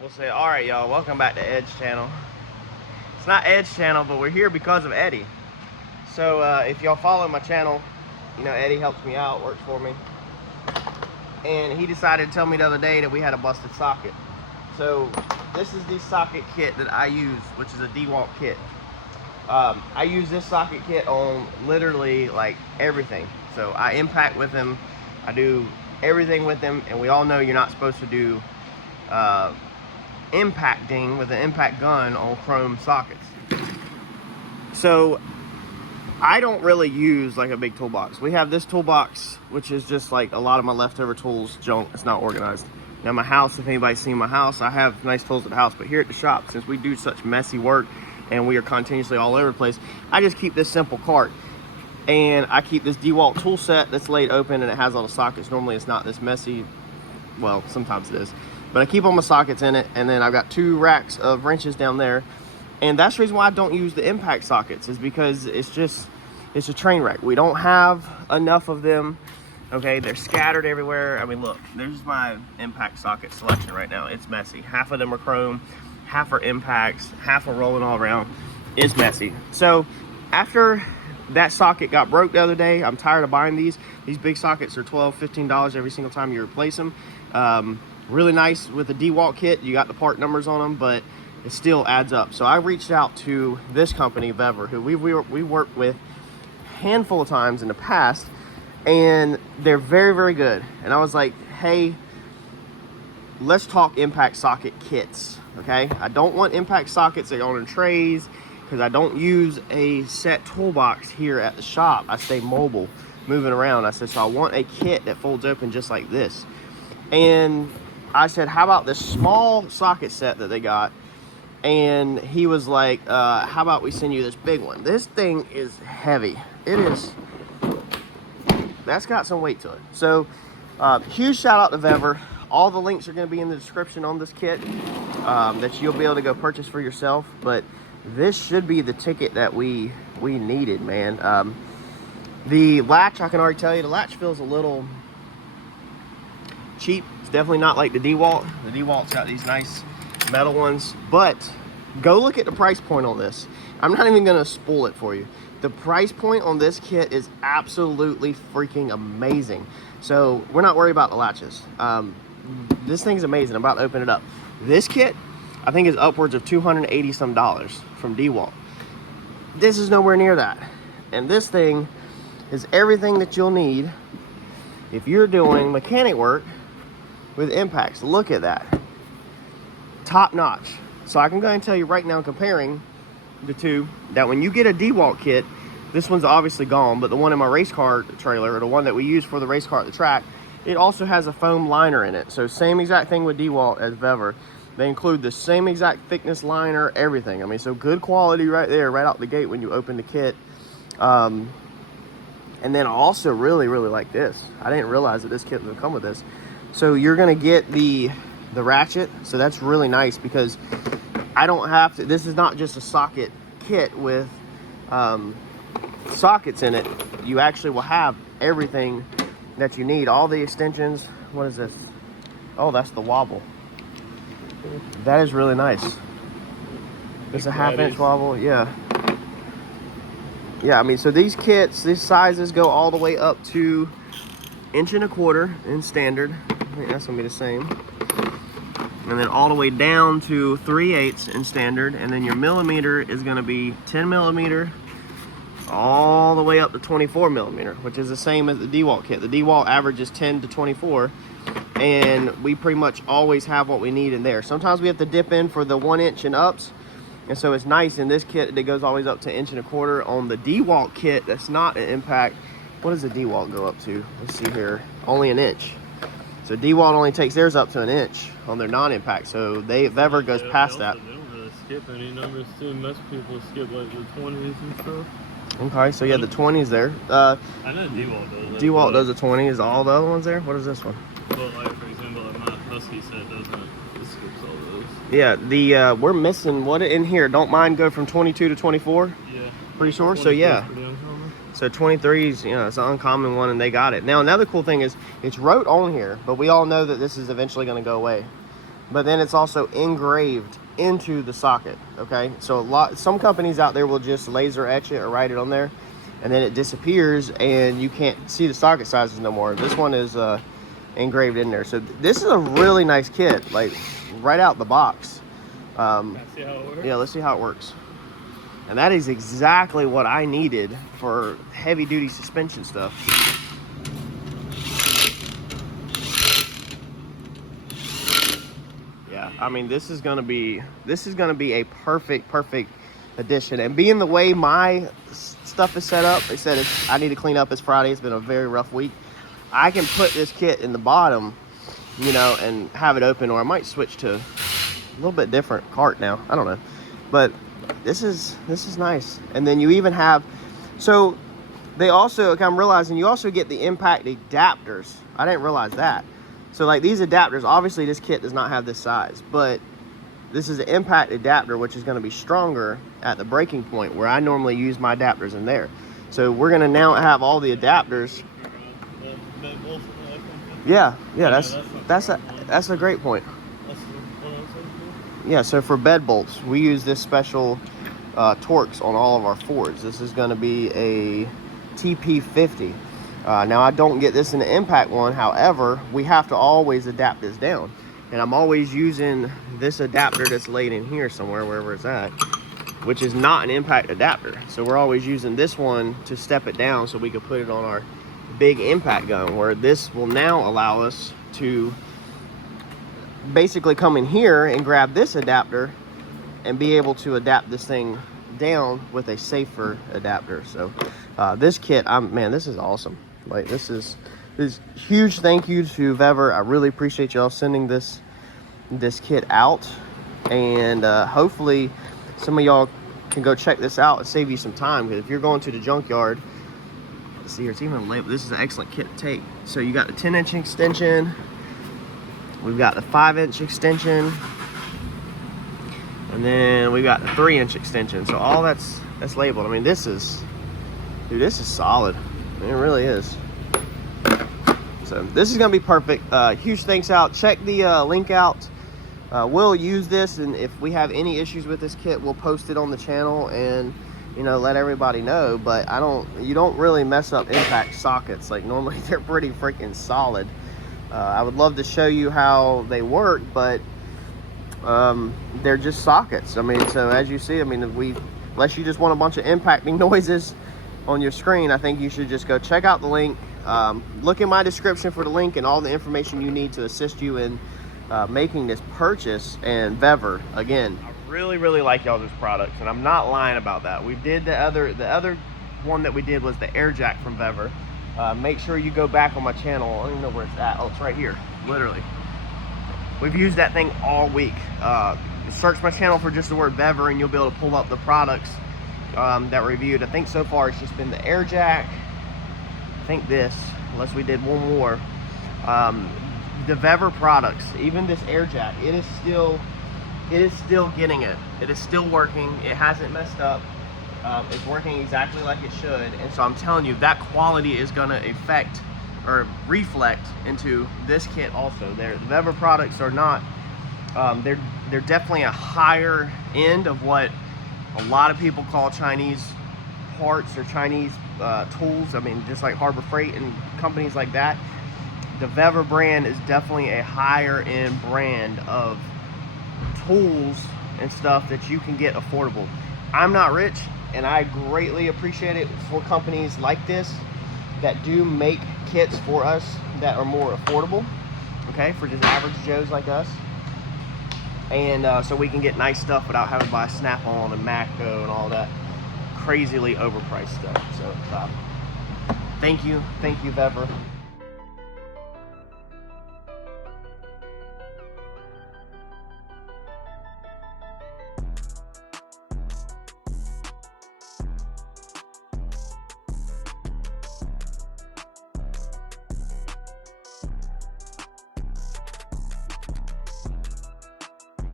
We'll say, all right, y'all, welcome back to Ed's channel. It's not Ed's channel, but we're here because of Eddie. So if y'all follow my channel, you know Eddie helps me out, works for me. And he decided to tell me the other day that we had a busted socket. So this is the socket kit that I use, which is a DeWalt kit. I use this socket kit on literally like everything. So I impact with him, I do everything with him, and we all know you're not supposed to do impacting with an impact gun on chrome sockets. So I don't really use like a big toolbox. We have this toolbox, which is just like a lot of my leftover tools, junk. It's not organized. Now my house, if anybody's seen my house, I have nice tools at the house, but here at the shop, since we do such messy work and we are continuously all over the place, I just keep this simple cart. And I keep this DeWalt tool set that's laid open and it has all the sockets. Normally it's not this messy. Well, sometimes it is. But I keep all my sockets in it, and then I've got 2 racks of wrenches down there. And that's the reason why I don't use the impact sockets, is because it's a train wreck. We don't have enough of them. Okay, they're scattered everywhere. I mean, look, there's my impact socket selection right now. It's messy. Half of them are chrome, half are impacts, half are rolling all around. It's messy. So after that socket got broke the other day, I'm tired of buying these. These big sockets are $12, $15 every single time you replace them. Really nice with the DeWalt kit. You got the part numbers on them, but it still adds up. So I reached out to this company, Vevor, who we worked with a handful of times in the past, and they're very, very good. And I was like, hey, let's talk impact socket kits, okay? I don't want impact sockets that are on trays, because I don't use a set toolbox here at the shop. I stay mobile, moving around. I said, so I want a kit that folds open just like this. And I said, how about this small socket set that they got? And he was like, how about we send you this big one? This thing is heavy. It is. That's got some weight to it. So huge shout out to Vevor. All the links are going to be in the description on this kit that you'll be able to go purchase for yourself. But this should be the ticket that we needed, man. The latch, I can already tell you, the latch feels a little cheap. It's definitely not like the DeWalt. The DeWalt's got these nice metal ones, but go look at the price point on this. I'm not even gonna spoil it for you. The price point on this kit is absolutely freaking amazing. So we're not worried about the latches. This thing's amazing. I'm about to open it up. This kit, I think, is upwards of $280 some from DeWalt. This is nowhere near that. And this thing is everything that you'll need if you're doing mechanic work with impacts. Look at that. Top notch. So I can go ahead and tell you right now, comparing the two, that when you get a DeWalt kit, this one's obviously gone, but the one in my race car trailer, or the one that we use for the race car at the track, it also has a foam liner in it. So same exact thing with DeWalt as Vevor. They include the same exact thickness liner, everything. I mean, so good quality right there, right out the gate when you open the kit. And then I also really, really like this. I didn't realize that this kit would come with this. So you're gonna get the ratchet. So that's really nice, because I don't have to, this is not just a socket kit with sockets in it. You actually will have everything that you need. All the extensions. What is this? Oh, that's the wobble. That is really nice. It's a 1/2 inch wobble, yeah. Yeah, I mean, so these kits, these sizes go all the way up to 1.25 inch in standard. I think that's gonna be the same. And then all the way down to 3/8 in standard. And then your millimeter is gonna be 10 millimeter, all the way up to 24 millimeter, which is the same as the DeWalt kit. The DeWalt averages 10 to 24. And we pretty much always have what we need in there. Sometimes we have to dip in for the 1 inch and ups. And so it's nice in this kit that goes always up to 1.25 inch. On the DeWalt kit, that's not an impact. What does the DeWalt go up to? Let's see here. Only 1 inch. So DeWalt only takes theirs up to 1 inch on their non-impact. So Vevor goes past that. They don't really skip any numbers too. Most people skip like the 20s and stuff. Okay, so yeah, the 20s there. I know DeWalt does. DeWalt does a 20. Is all the other ones there? What is this one? But like, for example, like my Husky set doesn't. It skips all those. Yeah, the we're missing what in here. Don't mind go from 22 to 24. Yeah. Pretty sure. So yeah. So 23s, you know, it's an uncommon one, and they got it. Now another cool thing is it's wrote on here, but we all know that this is eventually going to go away. but then it's also engraved into the socket. Okay, so some companies out there will just laser etch it or write it on there, and then it disappears and you can't see the socket sizes no more. This one is engraved in there. So this is a really nice kit, like right out the box. Let's see how it works. Yeah, let's see how it works. And that is exactly what I needed for heavy duty suspension stuff. Yeah, I mean, this is gonna be a perfect addition. And being the way my stuff is set up, they said I need to clean up. It's Friday. It's been a very rough week. I can put this kit in the bottom, you know, and have it open, or I might switch to a little bit different cart now. I don't know, but this is nice. And then you even have, so they also, okay, I'm realizing you also get the impact adapters. I didn't realize that. So like these adapters, obviously this kit does not have this size, but this is an impact adapter, which is going to be stronger at the breaking point where I normally use my adapters in there. So we're going to now have all the adapters. Yeah, that's a great point. Yeah, so for bed bolts, we use this special Torx on all of our Fords. This is going to be a TP50. Now I don't get this in the impact one. However, we have to always adapt this down. And I'm always using this adapter that's laid in here somewhere, wherever it's at, which is not an impact adapter. So we're always using this one to step it down so we can put it on our big impact gun, where this will now allow us to basically come in here and grab this adapter and be able to adapt this thing down with a safer adapter. So this kit, man, this is awesome. Like this huge thank you to Vevor. I really appreciate y'all sending this kit out, and hopefully some of y'all can go check this out and save you some time, because if you're going to the junkyard, see here, it's even labeled. This is an excellent kit to take. So you got the 10-inch extension, we've got the 5-inch extension, and then we got the 3-inch extension. So all that's labeled. I mean, this is solid. I mean, it really is. So this is gonna be perfect. Huge thanks out. Check the link out. We'll use this, and if we have any issues with this kit, we'll post it on the channel and, you know, let everybody know. But you don't really mess up impact sockets. Like normally they're pretty freaking solid. I would love to show you how they work, but they're just sockets. I mean, so as you see, I mean, unless you just want a bunch of impacting noises on your screen, I think you should just go check out the link. Look in my description for the link and all the information you need to assist you in making this purchase. And Vevor, again, I really like y'all's products, and I'm not lying about that. We did the other one that we did was the air jack from Vevor. Make sure you go back on my channel. I don't even know where it's at. Oh, it's right here, literally. We've used that thing all week. Search my channel for just the word Vevor, and you'll be able to pull up the products that reviewed. I think so far it's just been the air jack. I think this, unless we did one more. The Vevor products, even this air jack, it is still getting it. It is still working. It hasn't messed up. It's working exactly like it should. And so I'm telling you, that quality is gonna affect or reflect into this kit also. The Vevor products are not, they're definitely a higher end of what a lot of people call Chinese parts or Chinese tools. I mean, just like Harbor Freight and companies like that. The Vevor brand is definitely a higher end brand of tools and stuff that you can get affordable. I'm not rich, and I greatly appreciate it for companies like this that do make kits for us that are more affordable, okay, for just average Joes like us. And so we can get nice stuff without having to buy Snap-on and Macco and all that crazily overpriced stuff. So thank you Vevor.